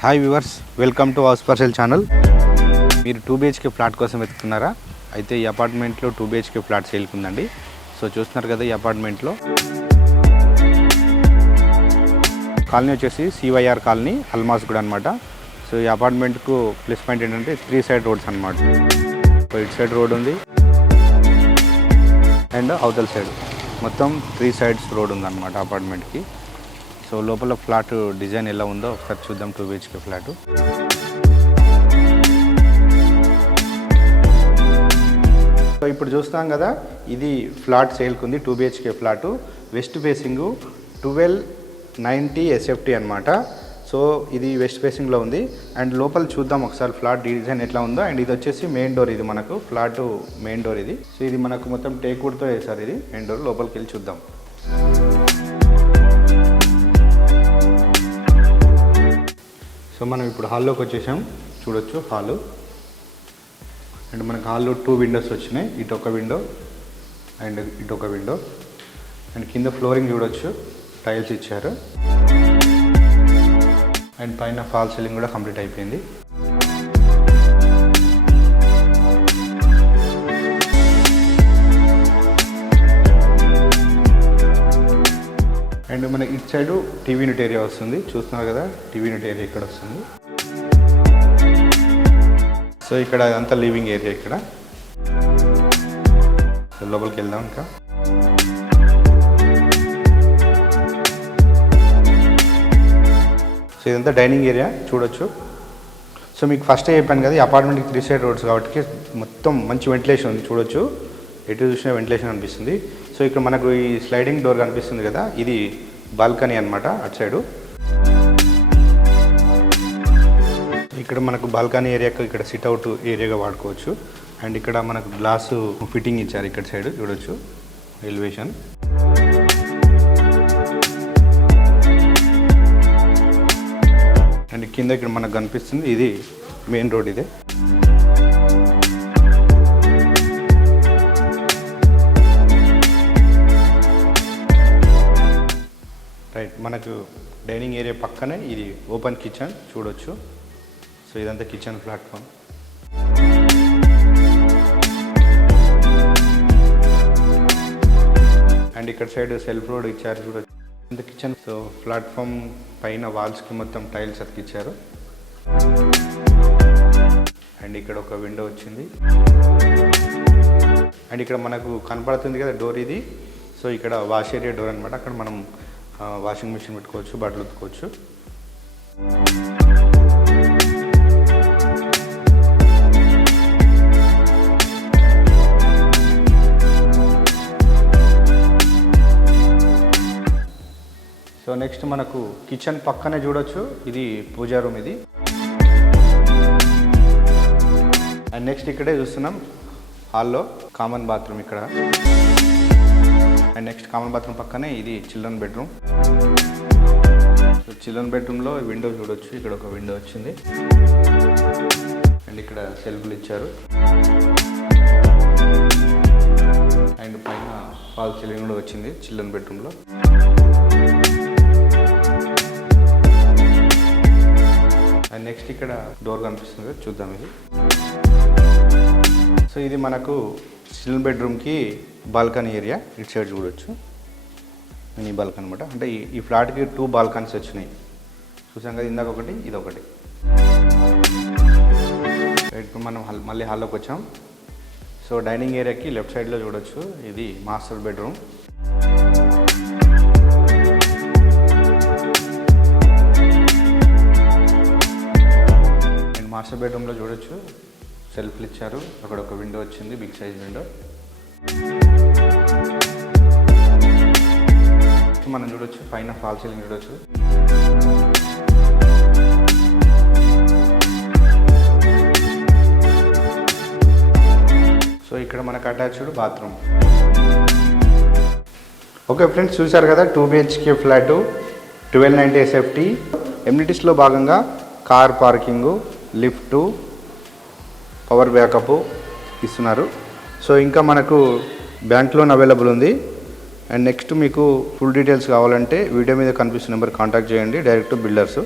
Hi viewers, welcome to house for sale channel. మీరు 2 BHK flat కోసం వెతుకుతున్నారా? అయితే ఈ అపార్ట్మెంట్లో 2 BHK ఫ్లాట్ సేల్కి ఉందండి. సో చూస్తున్నారు కదా, ఈ అపార్ట్మెంట్లో కాలనీ వచ్చేసి CYR కాలనీ, అల్మాస్ కూడా అనమాట. సో ఈ అపార్ట్మెంట్కు ప్లస్ పాయింట్ ఏంటంటే 3 సైడ్ రోడ్స్ అనమాట. సో ఇటు సైడ్ రోడ్ ఉంది అండ్ అవతల సైడ్ మొత్తం 3 సైడ్స్ రోడ్ ఉందన్నమాట అపార్ట్మెంట్కి. సో లోపల ఫ్లాట్ డిజైన్ ఎలా ఉందో ఒకసారి చూద్దాం. 2 BHK ఫ్లాట్. సో ఇప్పుడు చూస్తాం కదా, ఇది ఫ్లాట్ సేల్కి ఉంది. 2 BHK ఫ్లాట్, వెస్ట్ ఫేసింగ్ 1290 SFT అనమాట. సో ఇది వెస్ట్ ఫేసింగ్లో ఉంది. అండ్ లోపల చూద్దాం ఒకసారి ఫ్లాట్ డిజైన్ ఎట్లా ఉందో. అండ్ ఇది వచ్చేసి మెయిన్ డోర్, ఇది మనకు ఫ్లాట్ మెయిన్ డోర్ ఇది. సో ఇది మనకు మొత్తం టేక్ వుడ్తో వేసారు. ఇది మెయిన్ డోర్. లోపలికి వెళ్ళి చూద్దాం. సో మనం ఇప్పుడు హాల్లోకి వచ్చేసాం. చూడొచ్చు హాలు. అండ్ మనకు హాల్లో 2 విండోస్ వచ్చినాయి. ఇటు ఒక విండో అండ్ ఇటు ఒక విండో. అండ్ కింద ఫ్లోరింగ్ చూడొచ్చు, టైల్స్ ఇచ్చారు. అండ్ పైన ఫాల్ సీలింగ్ కూడా కంప్లీట్ అయిపోయింది. అండ్ మన ఇటు సైడు టీవీ యూనిట్ ఏరియా వస్తుంది. చూస్తున్నారు కదా, టీవీ యూనిట్ ఏరియా ఇక్కడ వస్తుంది. సో ఇక్కడ అంతా లివింగ్ ఏరియా ఇక్కడ. సో లోపలికి వెళ్దాం ఇంకా. సో ఇదంతా డైనింగ్ ఏరియా చూడొచ్చు. సో మీకు ఫస్టే చెప్పాను కదా, ఈ అపార్ట్మెంట్కి 3 సైడ్ రోడ్స్ కాబట్టి మొత్తం మంచి వెంటిలేషన్ ఉంది. చూడొచ్చు, ఎటు చూసినా వెంటిలేషన్ అనిపిస్తుంది. సో ఇక్కడ మనకు ఈ స్లైడింగ్ డోర్ కనిపిస్తుంది కదా, ఇది బాల్కనీ అనమాట అటు సైడు. ఇక్కడ మనకు బాల్కనీ ఏరియాకు ఇక్కడ సిట్అవుట్ ఏరియాగా వాడుకోవచ్చు. అండ్ ఇక్కడ మనకు గ్లాసు ఫిట్టింగ్ ఇచ్చారు ఇక్కడ సైడ్ చూడొచ్చు, ఎలివేషన్. అండ్ కింద ఇక్కడ మనకు కనిపిస్తుంది, ఇది మెయిన్ రోడ్ ఇదే. రైట్, మనకు డైనింగ్ ఏరియా పక్కనే ఇది ఓపెన్ కిచెన్ చూడొచ్చు. సో ఇదంతా కిచెన్ ప్లాట్ఫామ్. అండ్ ఇక్కడ సైడ్ సెల్ఫ్ రోడ్ ఇచ్చారు చూడొచ్చు. ఇంత కిచెన్. సో ప్లాట్ఫామ్ పైన వాల్స్కి మొత్తం టైల్స్ అతికిచ్చారు. అండ్ ఇక్కడ ఒక విండో వచ్చింది. అండ్ ఇక్కడ మనకు కనపడుతుంది కదా డోర్ ఇది. సో ఇక్కడ వాష్ ఏరియా డోర్ అనమాట. అక్కడ మనం వాషింగ్ మిషన్ పెట్టుకోవచ్చు, బట్టలు ఉతుకోవచ్చు. సో నెక్స్ట్ మనకు కిచెన్ పక్కనే చూడొచ్చు, ఇది పూజా రూమ్ ఇది. అండ్ నెక్స్ట్ ఇక్కడే చూస్తున్నాం హాల్లో కామన్ బాత్రూమ్ ఇక్కడ. అండ్ నెక్స్ట్ కామన్ బాత్రూమ్ పక్కనే ఇది చిల్డ్రన్ బెడ్రూమ్. సో చిల్డ్రన్ బెడ్రూమ్లో విండో చూడొచ్చు, ఇక్కడ ఒక విండో వచ్చింది. అండ్ ఇక్కడ సెల్ఫ్లు ఇచ్చారు. అండ్ పైన ఫాల్ సీలింగ్ కూడా వచ్చింది చిల్డ్రన్ బెడ్రూమ్లో. అండ్ నెక్స్ట్ ఇక్కడ డోర్ కనిపిస్తుంది, చూద్దాం ఇది. సో ఇది మనకు చిల్డ్రన్ బెడ్రూమ్కి బాల్కనీ ఏరియా. ఇటు సైడ్ చూడొచ్చు, మినీ బాల్కనీ అనమాట. అంటే ఈ ఫ్లాట్కి 2 బాల్కనీస్ వచ్చినాయి. చూసాం కదా, ఇందాక ఒకటి, ఇది ఒకటి. ఇప్పుడు మనం మళ్ళీ హాల్లోకి వచ్చాం. సో డైనింగ్ ఏరియాకి లెఫ్ట్ సైడ్లో చూడొచ్చు, ఇది మాస్టర్ బెడ్రూమ్. అండ్ మాస్టర్ బెడ్రూమ్లో చూడొచ్చు, సెల్ఫ్లు ఇచ్చారు. అక్కడ ఒక విండో వచ్చింది, బిగ్ సైజ్ విండో. మనం చూడొచ్చు పైన ఫాల్ సీలింగ్ చూడొచ్చు. సో ఇక్కడ మనకు అటాచ్డ్ బాత్రూమ్. ఓకే ఫ్రెండ్స్, చూసారు కదా 2 BHK ఫ్లాట్ 1290 SFT. ఎమ్యూనిటీస్లో భాగంగా car parking, lift, power backup ఇస్తున్నారు. సో ఇంకా మనకు బ్యాంక్ లోన్ అవైలబుల్ ఉంది. అండ్ నెక్స్ట్ మీకు ఫుల్ డీటెయిల్స్ కావాలంటే వీడియో మీద కనిపిస్తున్న నెంబర్ కాంటాక్ట్ చేయండి, డైరెక్ట్ బిల్డర్స్.